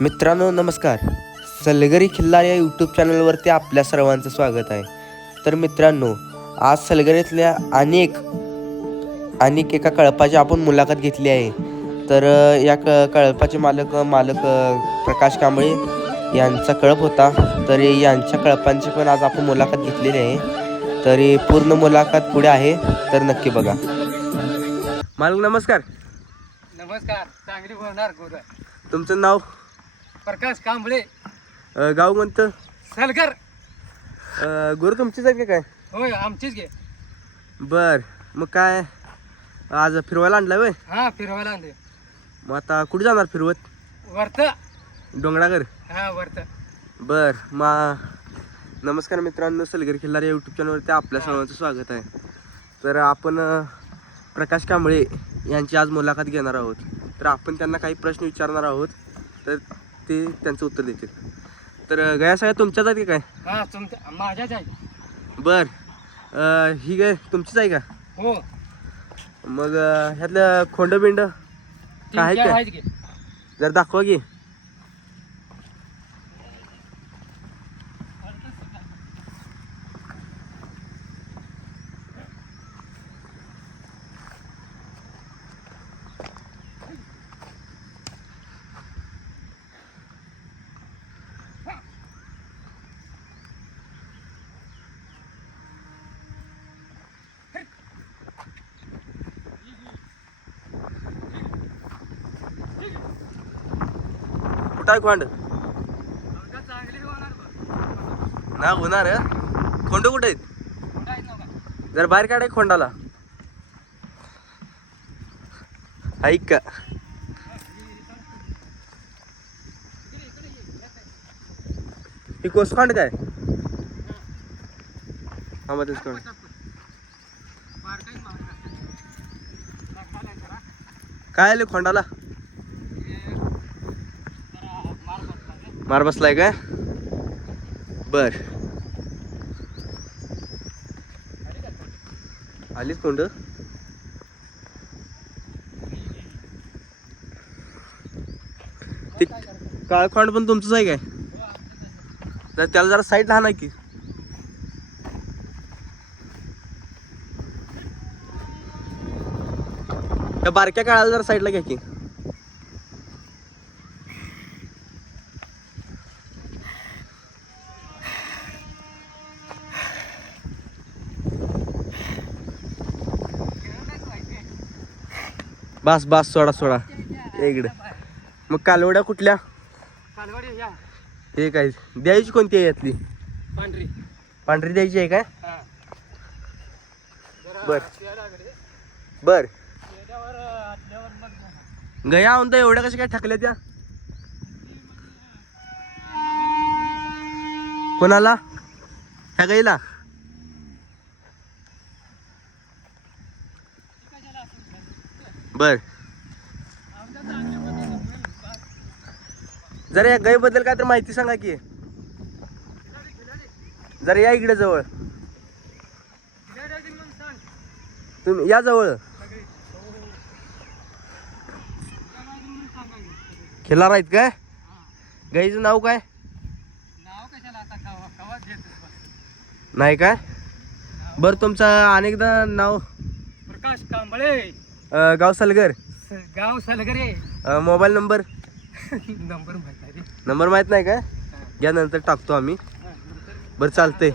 मित्रांनो नमस्कार. सलगरी खिल्लार या यूट्यूब चॅनलवरती आपल्या सर्वांचं स्वागत आहे. तर मित्रांनो आज सलगरीतल्या अनेक अनेक एका कळपाची आपण मुलाखत घेतली आहे. तर या क कळपाचे मालक मालक प्रकाश कांबळे यांचा कळप होता. तर यांच्या कळपांची पण आज आपण मुलाखत घेतलेली आहे. तरी पूर्ण मुलाखत पुढे आहे. तर नक्की बघा. मालक नमस्कार. नमस्कार. चांगली बोलणार तुमचं नाव? प्रकाश कांबळे. अ, गाव कोणतं? सलगर. अ, गुरु तुमचीच आहे का काय? होय आमचीच घे बर मग काय? आज फिरवायला आणलाय वय हा फिरवायला आणले मग आता कुठे जाणार फिरवत? वर्त. डोंगरागर. हा वर्त. बर मा नमस्कार मित्रांनो सलगर खिल्लार या यूट्यूब चॅनलवरती आपल्या सर्वांचं स्वागत आहे. तर आपण अ, प्रकाश कांबळे यांची आज मुलाखत घेणार आहोत. तर आपण त्यांना काही प्रश्न विचारणार आहोत. तर ते त्यांचं उत्तर देतील. तर गया सगळ्या तुमच्याच आहेत का काय? हा तुमच्या माझ्याच आहे बर. अ, ही गाय तुमचीच आहे का? हो. मग अ, ह्यातलं खोंड बिंड तीन काय चार काय? आहेत घे जर दाखवा की. आहे खोंड. ना होणार? खोंड कुठे आहेत काय. जर बाहेर काढाय खोंडाला ऐक का ही कोसखोंड काय हा मध्येच खोंड. काय आले खोंडाला हे जरा मार बसला रे. मार बसलाय काय बर. आलीच कोंड ते काळखंड पण तुमचंच आहे काय? तर त्याला जरा साईड लहान आहे की. त्या बारक्या काळाला जरा साईडला घ्या की. बस बस सोडा सोडा. इकडे. मग कालवड्या कुठल्या? कालवडी या. हे काय द्यायची कोणती आहे यातली? पांढरी. पांढरी द्यायची आहे काय? बर. बर. गया म्हणता एवढ्या कशा काय टाकल्या त्या? कोणाला? ह्या गाईला? बर. जरा या गाईबद्दल काय तर माहिती सांगा की. जरा या इकडे जवळ. तुम्ही या जवळ. खेळणार आहेत काय? गाईचं नाव काय? नाव नाही काय? बरं तुमचं अनेकदा नाव? प्रकाश कांबळे. अं, गाव सलगर. स- गाव सलगरे अं, मोबाईल नंबर? नंबर रे. नंबर माहीत नाही हा. घ्या नंतर टाकतो आम्ही. बरं चालतंय.